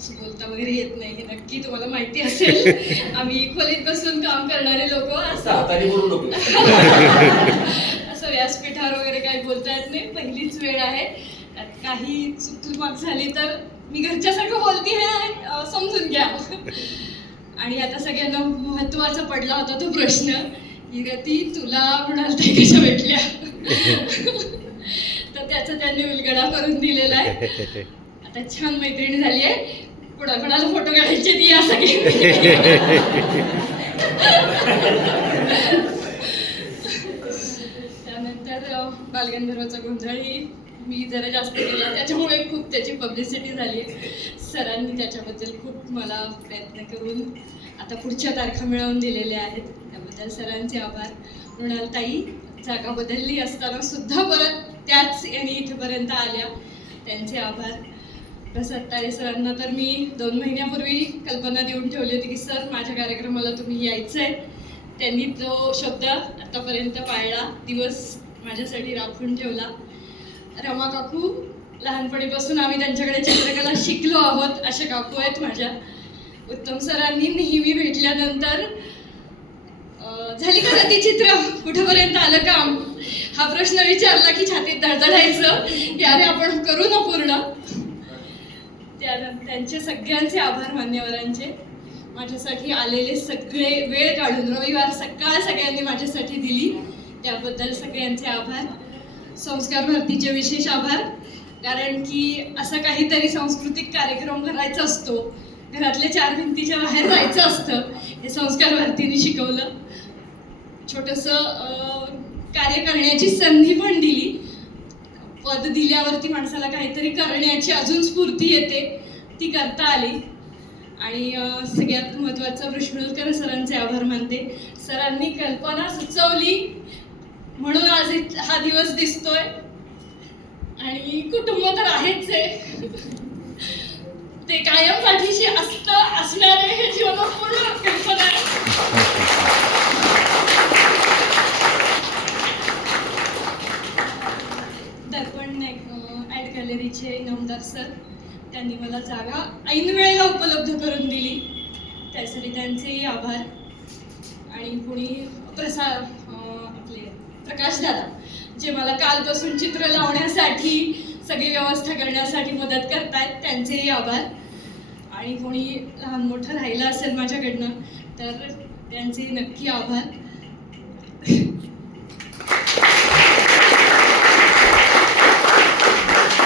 असं बोलता वगैरे येत नाही हे नक्की तुम्हाला माहिती असेल. आम्ही खोलीत बसून काम करणारे लोक असं. असं व्यासपीठावर वगैरे काही बोलता येत नाही पहिलीच वेळ आहे. काही चुकलमाक झाली तर मी घरच्यासारखं बोलती हे समजून घ्या. आणि आता सगळ्यांना महत्त्वाचा पडला होता तो प्रश्न की रती तुला म्हणाल ते कशा भेटल्या? तर त्याचा त्यांनी उलगडा करून दिलेला आहे. आता छान मैत्रिणी झाली आहे. कोणा कोणाला फोटो काढायचे ती या त्यानंतर अ, बालगंधर्वाचा गोंधळही मी जरा जास्त केला. त्याच्यामुळे खूप त्याची पब्लिसिटी झाली आहे सरांनी त्याच्याबद्दल खूप मला प्रयत्न करून आता पुढच्या तारखा मिळवून दिलेल्या आहेत. त्याबद्दल सरांचे आभार. मृणालताई जागा बदलली असताना सुद्धा परत त्याच यांनी इथेपर्यंत आल्या. त्यांचे आभार. प्रसाद तारे सरांना तर मी दोन महिन्यापूर्वी कल्पना देऊन ठेवली होती की सर माझ्या कार्यक्रमाला तुम्ही यायचं आहे त्यांनी तो शब्द आतापर्यंत पाळला. दिवस माझ्यासाठी राखून ठेवला. रमा काकू लहानपणीपासून आम्ही त्यांच्याकडे चित्रकला शिकलो आहोत अशा काकू आहेत माझ्या. उत्तम सरांनी नेहमी भेटल्यानंतर झाली का ती चित्र? कुठेपर्यंत आलं काम? हा प्रश्न विचारला की छातीत धडधडायचं. की अरे आपण करू ना पूर्ण. त्या त्यांचे सगळ्यांचे आभार मान्यवरांचे. माझ्यासाठी आलेले सगळे वेळ काढून रविवार सकाळ सगळ्यांनी माझ्यासाठी दिली. त्याबद्दल सगळ्यांचे आभार. संस्कार भारतीचे विशेष आभार. कारण की असा काहीतरी सांस्कृतिक कार्यक्रम करायचा असतो. घरातल्या चार भिंतीच्या बाहेर जायचं असतं. हे संस्कार भारतीने शिकवलं. छोटंसं कार्य करण्याची संधी पण दिली. पद दिल्यावरती माणसाला काहीतरी करण्याची अजून स्फूर्ती येते ती करता आली. आणि सगळ्यात महत्त्वाचं विष्णुकर सरांचे आभार मानते. सरांनी कल्पना सुचवली. म्हणून आज हा दिवस दिसतोय. आणि कुटुंब तर आहेच आहे. ते कायम पाठीशी असतं असणार आहे हे जीवन पूर्ण कल्पना आहे दर्पण ॲड गॅलरीचे इनामदार सर त्यांनी मला जागा ऐन वेळेला उपलब्ध करून दिली. त्यासाठी त्यांचेही आभार. आणि कोणी प्रसा आपले प्रकाश दादा जे मला कालपासून चित्र लावण्यासाठी सगळी व्यवस्था करण्यासाठी मदत करतायत त्यांचेही आभार. आणि कोणी लहान मोठं राहिलं असेल माझ्याकडनं तर त्यांचे नक्की आभार.